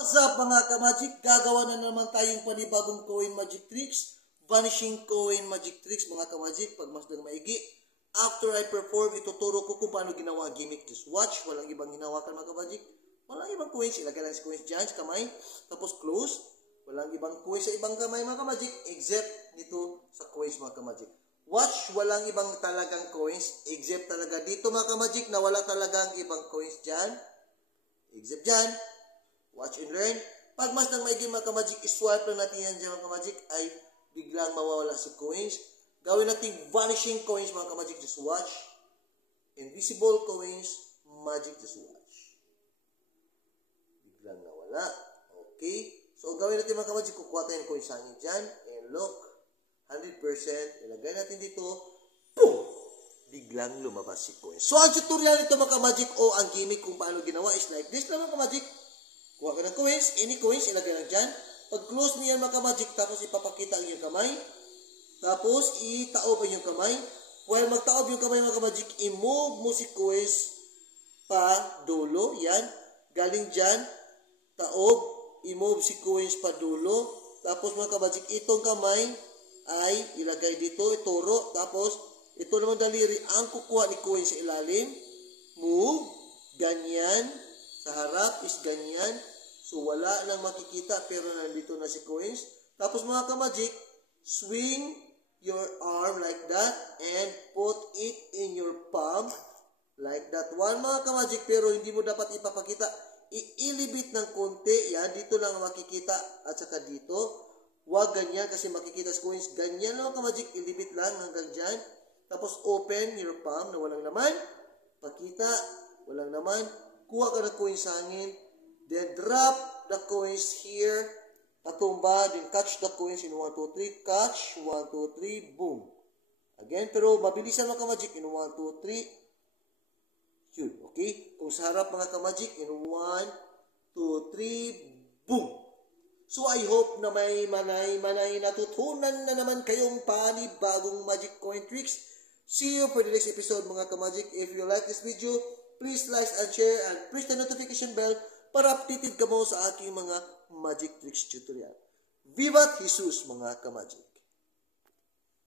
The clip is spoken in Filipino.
What's up mga ka-magic? Gagawa na naman tayong panibagong coin magic tricks. Vanishing coin magic tricks mga ka-magic. Pagmasdang maigi. After I perform, ituturo ko kung paano ginawa ang gimmick. Just watch. Walang ibang hinawakan mga ka-magic. Walang ibang coins. Ilagay lang si coins dyan sa kamay. Tapos close. Walang ibang coins sa ibang kamay mga ka-magic. Except dito sa coins mga ka-magic. Watch. Walang ibang talagang coins. Except talaga dito mga ka-magic na wala talagang ibang coins dyan. Except dyan. Watch and learn. Pag mas nang maigi mga ka-magic, iswipe lang natin yan dyan mga ka-magic ay biglang mawawala si coins. Gawin natin vanishing coins mga ka-magic. Just watch. Invisible coins. Magic. Just watch. Biglang nawala. Okay. So, gawin natin mga ka-magic. Kukuha tayo yung coins hangin dyan. And look. 100%. Ilagay natin dito. Boom! Biglang lumabas si coins. So, ang tutorial nito mga ka-magic o ang gimmick kung paano ginawa is like this lang mga ka-magic. Kuha ka ng coins, any coins, ilagay lang dyan. Pag-close niya mga ka-magic, tapos ipapakita ang iyong kamay. Tapos, itaob ang iyong kamay. While magtaob yung kamay mga ka-magic, i-move mo si coins pa dulo. Yan. Galing dyan, taob, i-move si coins pa dulo. Tapos mga ka-magic, itong kamay ay ilagay dito, ituro. Tapos, ito naman daliri, ang kukuha ni coins sa ilalim. Move, ganyan. Sa harap is ganyan. So, wala nang makikita pero nandito na si coins. Tapos mga ka-magic, swing your arm like that and put it in your palm like that. One mga ka-magic pero hindi mo dapat ipapakita. Iilibit ng konti. Yan, dito lang makikita at saka dito. Huwag ganyan kasi makikita si coins. Ganyan lang mga ka-magic, ilibit lang hanggang dyan. Tapos open your palm na walang laman. Pakita, walang laman. Kuha ka ng coins sa hangin. Then drop the coins here. Tatumba. Then catch the coins in 1, 2, 3. Catch. 1, 2, 3. Boom. Again. Pero mabilisan mga ka-magic. In 1, 2, 3. Shoot. Okay. Kung sa harap mga ka-magic. In 1, 2, 3. Boom. So I hope na may manay natutunan na naman kayong panibagong magic coin tricks. See you for the next episode mga ka-magic. If you like this video, please like and share and press the notification bell para updated ka mo sa aking mga magic tricks tutorial. Vivat Jesus mga ka-magic!